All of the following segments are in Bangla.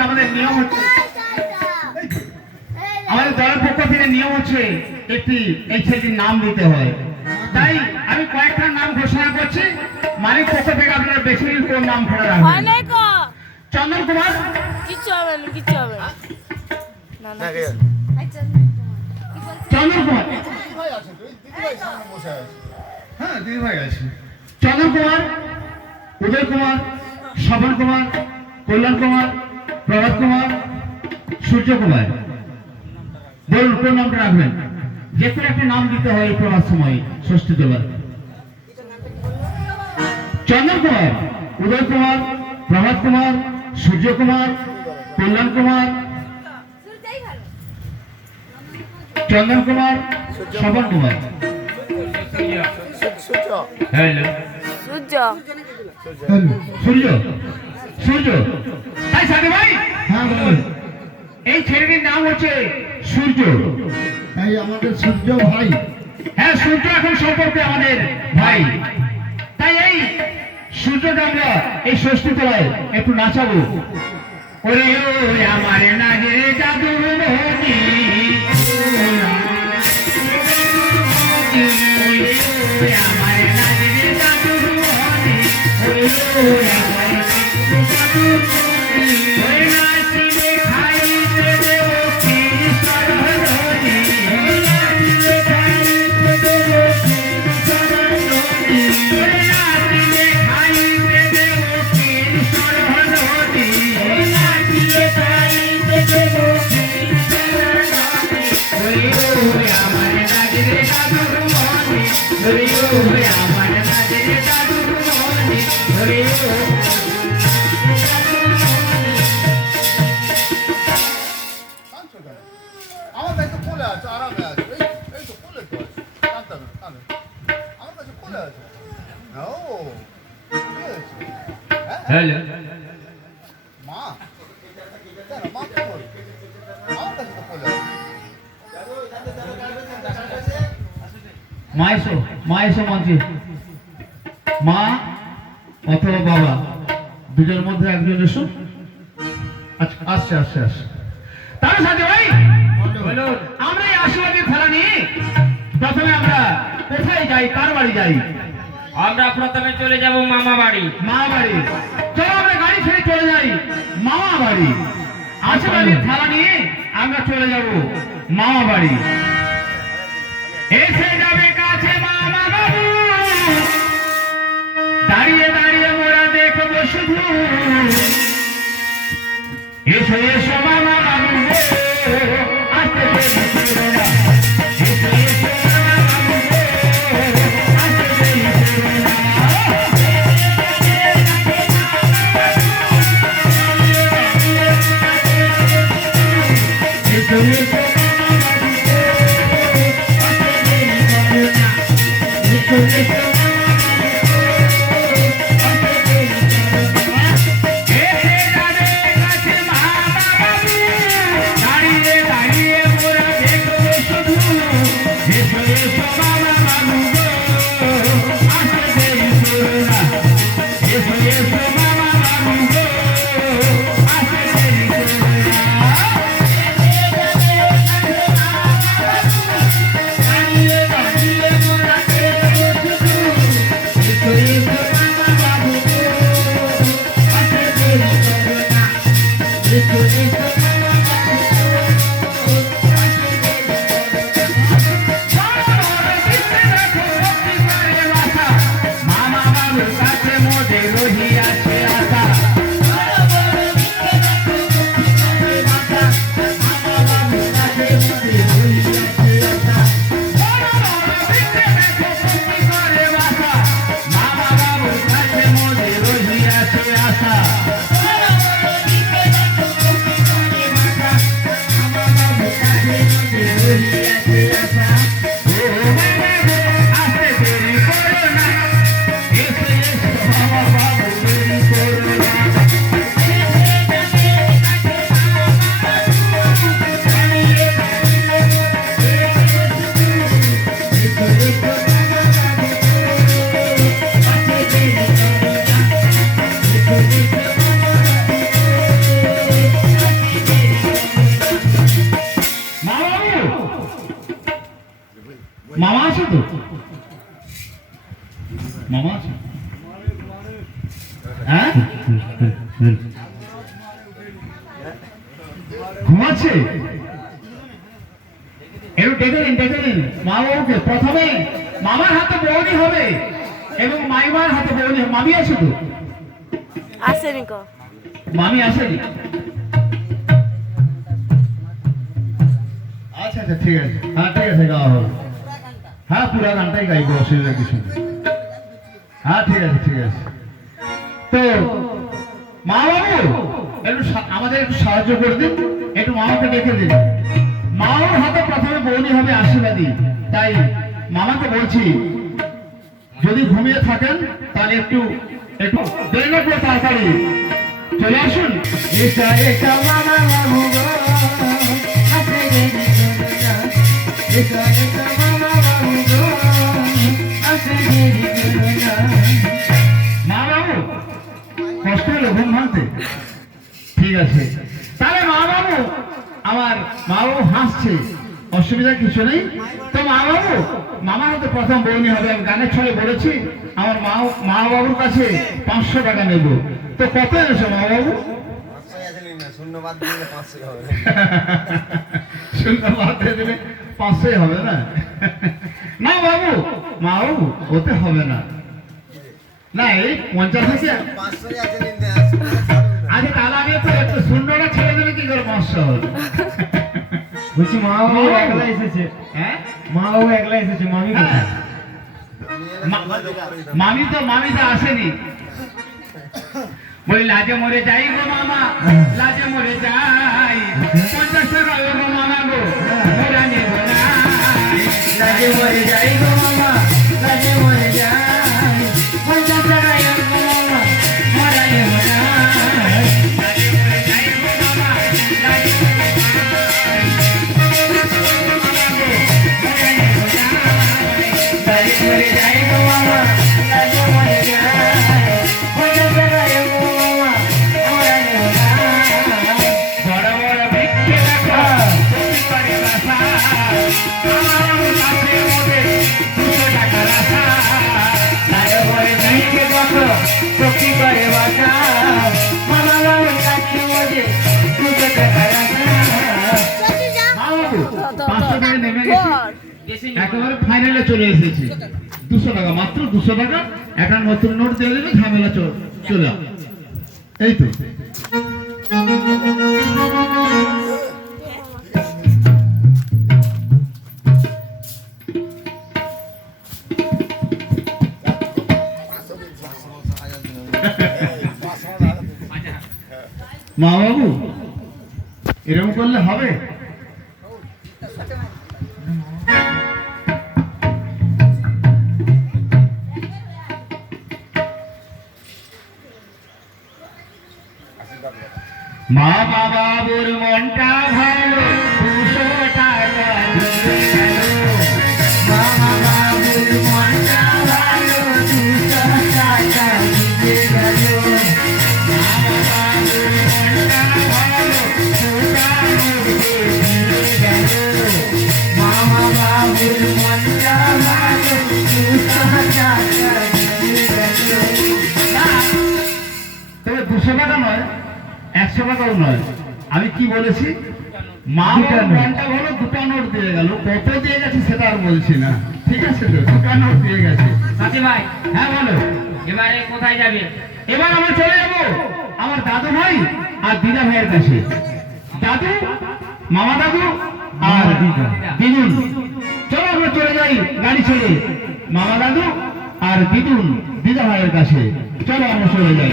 থেকে আমাদের নিয়ম হচ্ছে, আমাদের দলের পক্ষ থেকে নিয়ম হচ্ছে একটি এই ছেলেটির নাম দিতে হয়। তাই আমি কয়েকটা নাম ঘোষণা করছি, মালিক পক্ষ থেকে আপনারা বেছে নিন কোন নাম ফেলে রাখবেন। চন্দন কুমার। কিচ্ছু হবে না, কিচ্ছু হবে না। চন্দন কুমার। হ্যাঁ দিদি ভাই আছে। চন্দন কুমার, উদয় কুমার, শবন কুমার, কল্যাণ কুমার, প্রভাত কুমার, সূর্য কুমার। বলুন কোন নামটা রাখবেন? যে কোনো একটা নাম দিতে হয় এই প্রভাত সময় ষষ্ঠী তোলার। চন্দন কুমার, উদয় কুমার, প্রভাত কুমার, সূর্য কুমার, কল্যাণ কুমার, চন্দন কুমার, শবন কুমার। হ্যালো সূর্য। সূর্য, সূর্য। তাই সাথে ভাই, হ্যাঁ বলুন। এই ছেলেটির নাম হচ্ছে সূর্য। এই আমাদের সূর্য ভাই। হ্যাঁ, সূর্য এখন সম্পর্কে আমাদের ভাই। তাই এই সূর্যটা আমরা এই ষষ্ঠী তলায় একটু নাচাবো। ওরে ওরে আমার নাগের জাদু মনি, আমার নাগের জাদু মনি, ওরে আমার জাদু মনি, ওরে নাচিলে খাইতে দেব কৃষ্ণ রনি, নাচিলে খাইতে দেব কৃষ্ণ রনি, ওরে নাচিলে খাইতে দেব কৃষ্ণ রনি, নাচিলে খাইতে দেব কৃষ্ণ রনি, ওরে ওরে আমার নাগের জাদু মনি, ওরে ওরে আমার নাগের জাদু মনি, ওরে আমার কাছে কোলে আছে, আরামে আছে। এই তো কোলে তো আছে। টানতে হবে, টানে। আমার কাছে কোলে আছে। ও, কি হয়েছে? হ্যাঁ? হ্যালো মা? কেন, মা কি করে? আমার কাছে তো কোলে আছে। মা এসো মঞ্চে। মা অথবা বাবা দুজনের মধ্যে একজন এসো। আচ্ছা, আসছে আসছে আসছে। তার সাথে ভাই বলুন, আমরা এই আশীর্বাদের খেলা নিয়ে প্রথমে আমরা কোথায় যাই, কার বাড়ি যাই? আমরা প্রথমে চলে যাব মামা বাড়ি। মা বাড়ি। চলো আমরা গাড়ি ছেড়ে চলে যাই মামা বাড়ি। আশীর্বাদের খেলা নিয়ে আমরা চলে যাব মামা বাড়ি। এসে যাবে কাছে মামা বাবু, দাঁড়িয়ে দাঁড়িয়ে মোরা দেখবো শুধু, এসো এসো মামা বাবু, আসতে দেরি করো না, এসো এসো মামা বাবু, আসতে দেরি করো না। এসো এসো মামা আছে তো? মামা আছে? হ্যাঁ, ঘুমাচ্ছে? একটু ডেকে নিন মা বাবুকে। প্রথমে মামার হাতে বৌনি হবে এবং মাইমার হাতে বৌনি হবে। মামি আছে তো? আসেনি ক মামি আসেনি? আচ্ছা আচ্ছা, ঠিক আছে। হ্যাঁ ঠিক আছে, গাওয়া হবে। হ্যাঁ পুরা গানটাই গাইবো, অসুবিধা কিছু নেই। হ্যাঁ ঠিক আছে ঠিক আছে। তো মা বাবু একটু আমাদের একটু সাহায্য করে দিন, একটু মামাকে ডেকে দিন। মামার হাতে প্রথমে বৌনি হবে আশীর্বাদী। তাই মামাকে বলছি, যদি ঘুমিয়ে থাকেন তাহলে একটু একটু দেরি না করে তাড়াতাড়ি চলে আসুন। মামা বাবু গো, আসে দেরি করো না। মামা বাবু গো, আসে দেরি করো না। মা বাবু কষ্ট হলো ঘুম ভাঙতে? ঠিক আছে, তাহলে মা বাবু, আমার মা বাবু হাসছে, অসুবিধা কিছু নেই। তো মা বাবু, মামার হাতে প্রথম বৌনি হবে। আমি গানের ছলে বলেছি আমার মা বাবুর কাছে 500 টাকা নেব। তো কত এনেছো মা বাবু? শূন্য বাদ দিয়ে দিলে 500 হবে না? না বাবু, মা বাবু ওতে হবে না। না এই 50 থেকে আচ্ছা, তাহলে আমি একটু শূন্যটা ছেড়ে দেবে কি করে 500 হবে? বলছি মা বাবু একলা এসেছে। হ্যাঁ মা বাবু একলা এসেছে, মামি কোথায়? মামি তো আসেনি। বলি লাজে মরে যাই গো মামা, লাজে মরে যাই। 50 টাকা গো মামা গো, ওরা নেব না। লাজে মরে যাই গো মামা, লাজে মরে যাই। 50 টাকা গো মামা, মরা নেব না। লাজে মরে যাই গো মামা, লাজে মরে লাজে মরে যাই গো মামা, লাজে মরে যাই। 50 টাকা গো মামা, মরা নেব না। বড় বড় ভিক্ষে দেখো তুমি করে বাসা, আমার কাছে মোটে 200 টাকার আশা। লাজে মরে যাই গো মামা, চকি করে বাসা। মামা বাবুর কাছে মজে 200 টাকা রাখা। মা বাবু 500 টাকা নেমে গেছি, একেবারে ফাইনালে চলে এসেছি। 200 টাকা, মাত্র 200 টাকা। একটা নতুন নোট দিয়ে দেবে, ঝামেলা চলে যাবে। এই তো মা বাবু এরকম করলে হবে? মা বাবুর মনটা ভালো, 200 টাকা দিতে গেল। মামা বাবুর মনটা ভালো, 200 টাকা দিতে গেল। মা বাবুর মনটা ভালো, 200 দিয়ে গেল। মামা বাবুর মনটা ভালো, 200 টাকা দিতে গেল। না, তবে 200 টাকা নয়, 100 টাকাও নয়। আমি কি বলেছি? মা বাবার মনটা ভালো, 2টা নোট দিয়ে গেল। কত দিয়ে গেছে সেটা আর বলছি না, ঠিক আছে তো? 2টা নোট দিয়ে গেছে। সাথী ভাই, হ্যাঁ বলো। এবারে কোথায় যাবে? এবার আমরা চলে যাব আমার দাদু ভাই আর দিদা ভাইয়ের কাছে। দাদু, মামা দাদু আর দিদুন, চলো আমরা চলে যাই গাড়ি ছেড়ে। মামা দাদু আর দিদুন, দিদা ভাইয়ের কাছে চলো আমরা চলে যাই।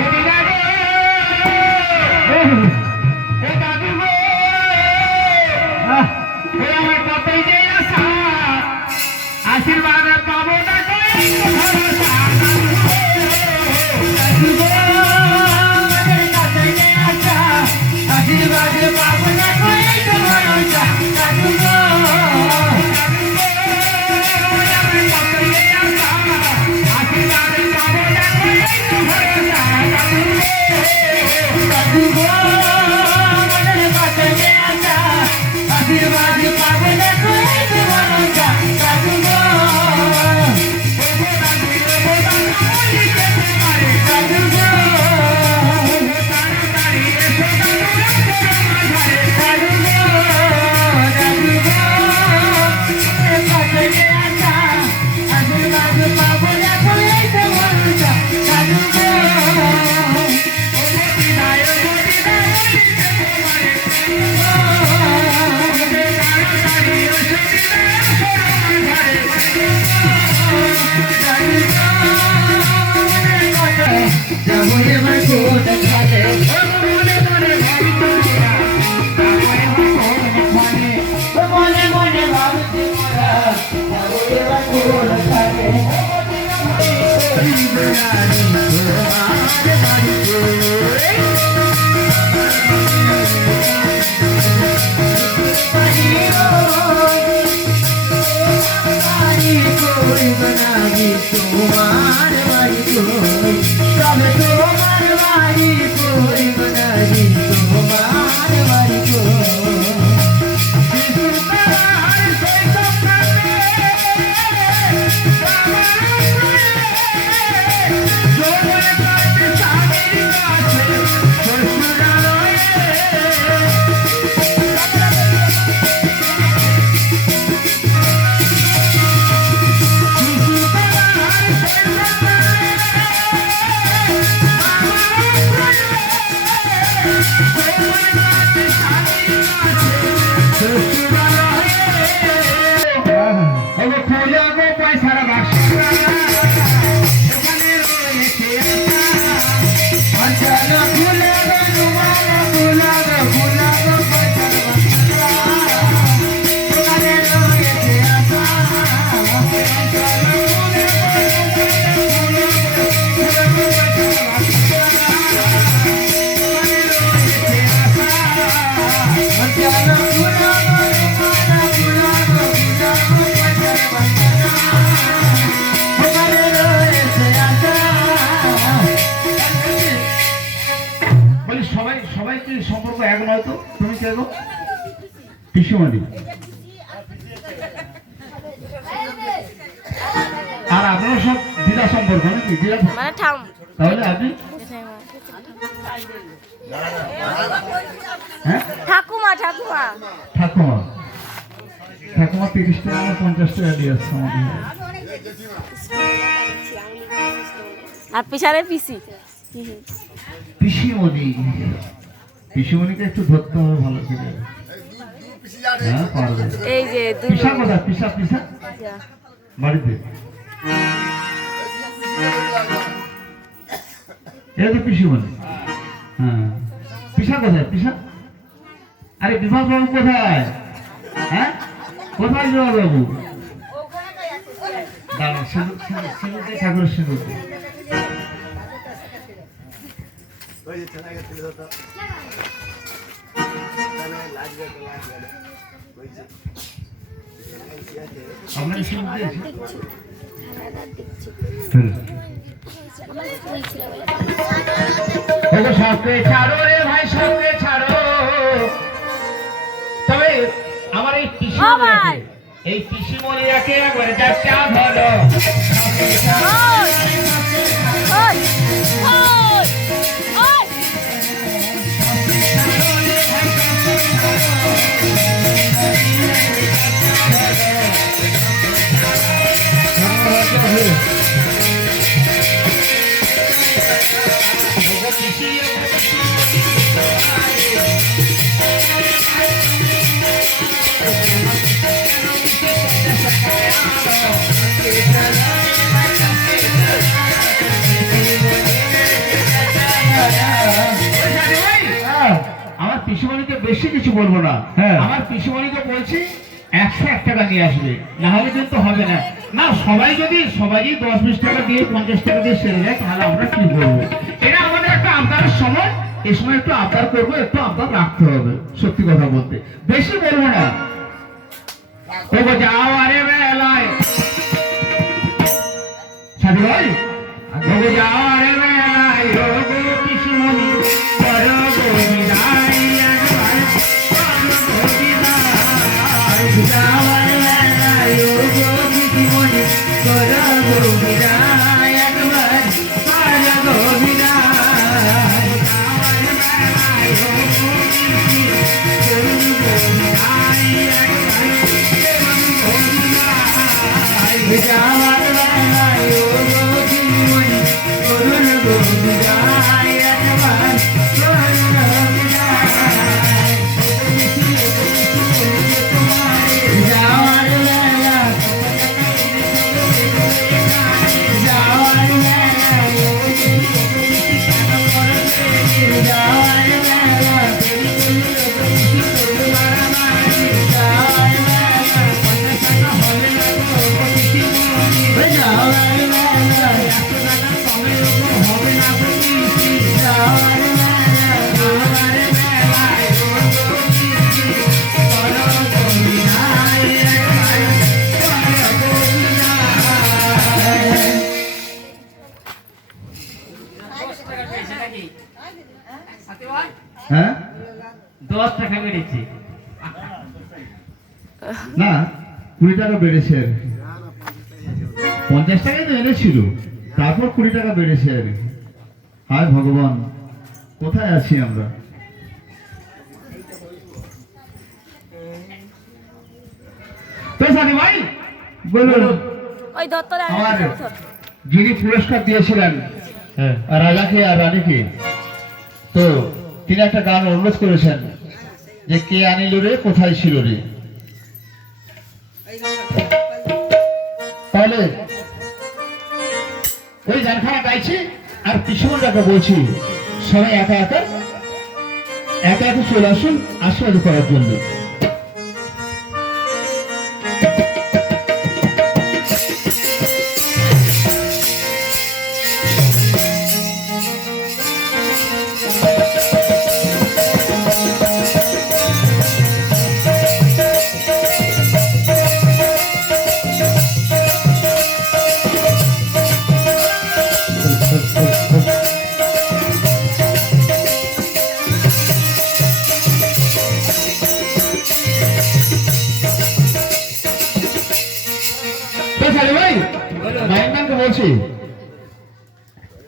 ও দিদা গো, ও দাদু গো, ও আমার কতই যে আশা, আশীর্বাদ পাবো না কই ভরসা। আশীর্বাদ পাবো না কই ভরসা। দাদু গো, আশীর্বাদ পাবো না কই বলি সবাই সবাই কি সম্পর্ক এক নয় তো? তুমি কে গো? পিসিমণি। আর আপনারা সব দিদা সম্পর্ক নাকি? দিদা মানে ঠাম তাহলে আপনি হ্যাঁ ঠাকুমা ঠাকুমা ঠাকুমা। ঠাকুমা 30 টাকা না 50 টাকা দিয়ে আসছে আমাদের। আর পিছারে পিসি পিসিমণি। পিসিমণিকে একটু ধরতে হবে ভালো করে। পিসি যাচ্ছে হ্যাঁ পারবে। এই যে পিসা কোথায়? পিসা পিসা বাড়িতে। এই তো পিসিমণি। হ্যাঁ পিসা কোথায়? পিসা আরে বিভাস বাবু কোথায়? হ্যাঁ কোথায় বিভাস বাবু? দাঁড়ান সিঁদুর সিঁদুর সিঁদুর দিয়ে ঠাকুরের সিঁদুর দিয়ে। ওই যে ছেলেকে তুলে দাও তো লাগবে বলছে আপনাকে সিঁদুর দিয়েছি? ওগো সবকে ছাড়ো রে ভাই, সবকে ছাড়ো। তবে আমার এই ভাই। এই পিসিমণিয়াকে একবারে চারটা ধরো। ওই ওই ওই ওই আমার পিসিমণিকে বেশি কিছু বলবো না। হ্যাঁ। আমার পিসিমণিকে বলছি 101 টাকা নিয়ে আসবে, না হলে কিন্তু হবে না। না সবাই যদি সবাই 10-20 টাকা দিয়ে 50 টাকা দিয়ে সেরে যায় তাহলে আমরা কি করবো? এটা আমাদের একটা আবদারের সময়। এই সময় একটু আবদার করবো, একটু আবদার রাখতে হবে। সত্যি কথা বলতে বেশি বলবো না। ওগো যাও আরে বেলায় সাধু ভাই, ওগো যাও আরে বেলায়, ওগো পিসিমণি করো গো বিদায়, একবার করো গো বিদায়। যাও আরে বেলায়, ওগো পিসিমণি করো গো বিদায়, একবার করো গো বিদায়। যাও আরে বেলায়, ওগো পিসি করো গো বিদায়, একবার করো গো বিদায়। যাও আরে বেলায়, ওগো পিসিমণি করো গো বিদায়, একবার করো গো বিদায়। যাও আরে বেলায়, যাও আরে বেলায়, যাও আরে বেলায়, যাও আরে বেলায়, হবে না গো পিসিমণি, যাও আরে বেলায়, এত টাকা কমে হবে না গো পিসি, যাও আরে বেলায়, যাও আরে বেলায়, ওগো পিসি করো গো বিদায়, একবার করো গো বিদায়। 10 টাকা পেয়েছে নাকি? সাথী ভাই হ্যাঁ 10 টাকা বেড়েছে। না 20 টাকা বেড়েছে আর কি। 50 টাকাই তো এনেছিল, তারপর 20 টাকা বেড়েছে আর কি। হায় ভগবান, কোথায় আছি আমরা? তো সাথী ভাই বলুন, ওই দত্তরে আমি আমার যাবো ধর। যিনি পুরস্কার দিয়েছিলেন হ্যাঁ রাজাকে আর রানীকে, তো তিনি একটা গান অনুরোধ করেছেন যে কে আনিল রে কোথায় ছিল রে। তাহলে ওই গানখানা গাইছি আর পিছনটাকে বলছি সবাই একা একা চলে আসুন আশীর্বাদ করার জন্য। ভাই মাইনম্যানকে বলছি,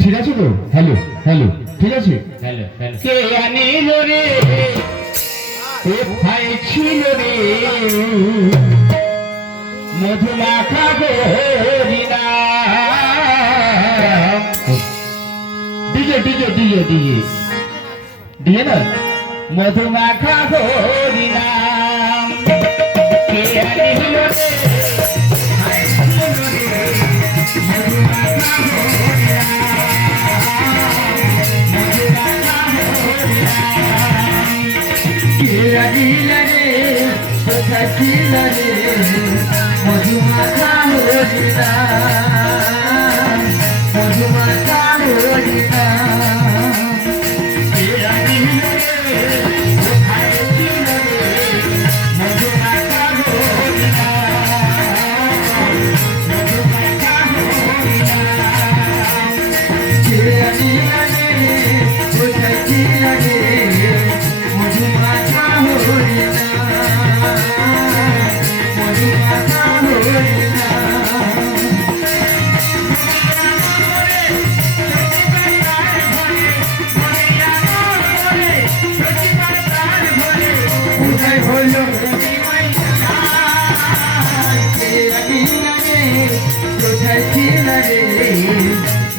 ঠিক আছে তো? হ্যালো হ্যালো, ঠিক আছে? হ্যালো হ্যালো কে আনিল রে কোথায় ছিল রে মধুমাখা হরিনা। DJ DJ DJ DJ DJ না, মধুমাখা হরিনা। কে আনিল রে মধুমাখা হরিনা মধুমাখা হরিনা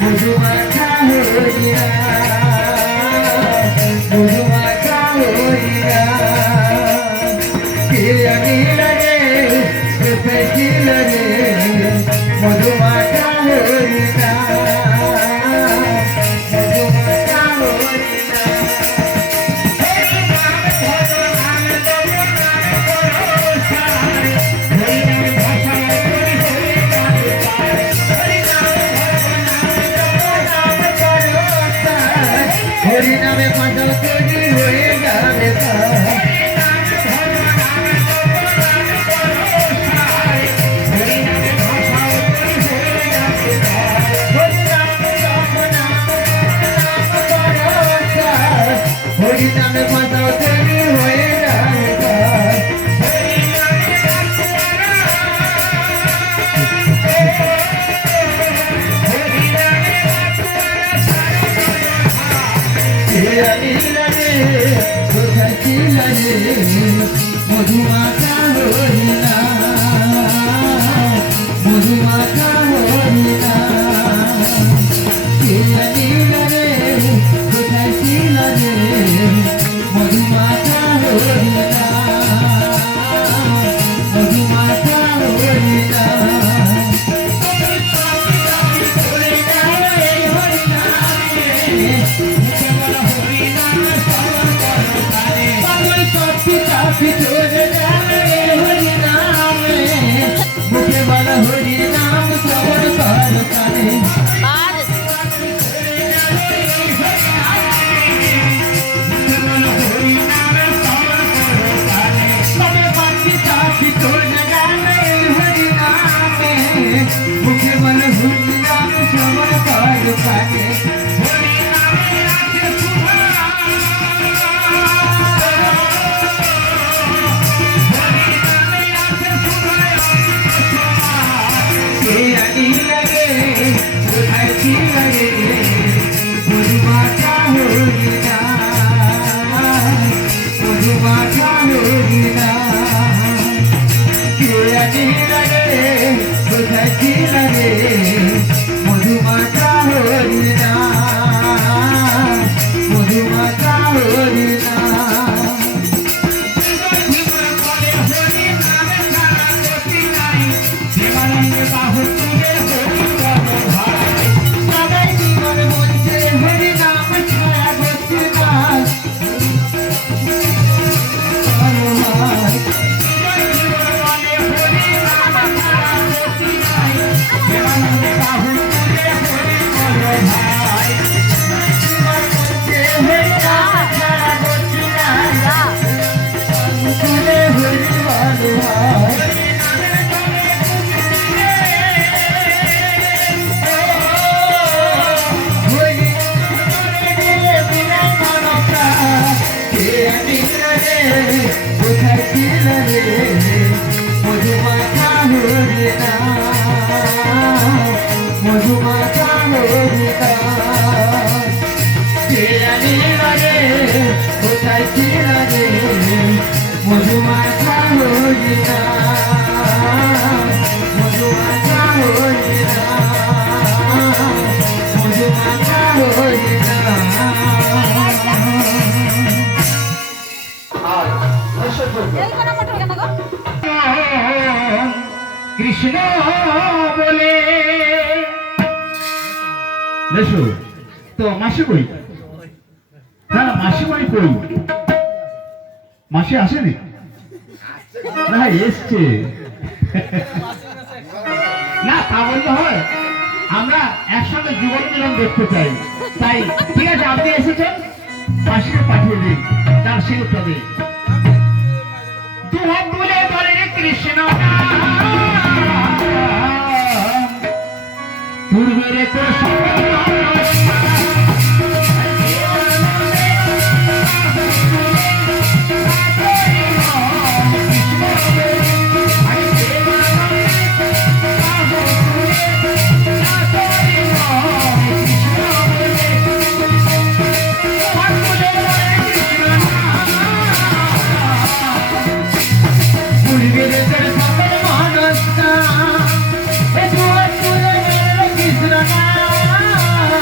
মধুমাখা হরিয়া মধুমাখা হরিয়া কে আনিল রে কোথায় ছিল রে মধুমাখা হরিয়া মধুমাখা হরিয়া হরি নামে পাগল করি হয়ে যাবে হরি নামে পাগল করি হয়ে যাবে মধুমাখা হরিনা মধুমাখা হরিনা কে আনিল রে কোথায় ছিল রে মধুমাখা হরিনা মধুমাখা হরিনা ভিতরে ছিল রে মধুমাখা হরিণা মধুমাখা হরিণা মধুমাখা হরিণা কৃষ্ণ বলে বেশু তো মাসি কই? না না মাসি কই কই? মাসি আসেনি? না এসছে। না তা বলতে হয়, আমরা একসঙ্গে জীবন মিলন দেখতে চাই, তাই ঠিক আছে আপনি এসেছেন, মাসিকে পাঠিয়ে দিন, তার শিরোপটা দিন। দুহাত তুলে বলে কৃষ্ণ পূর্বের তো পূর্বের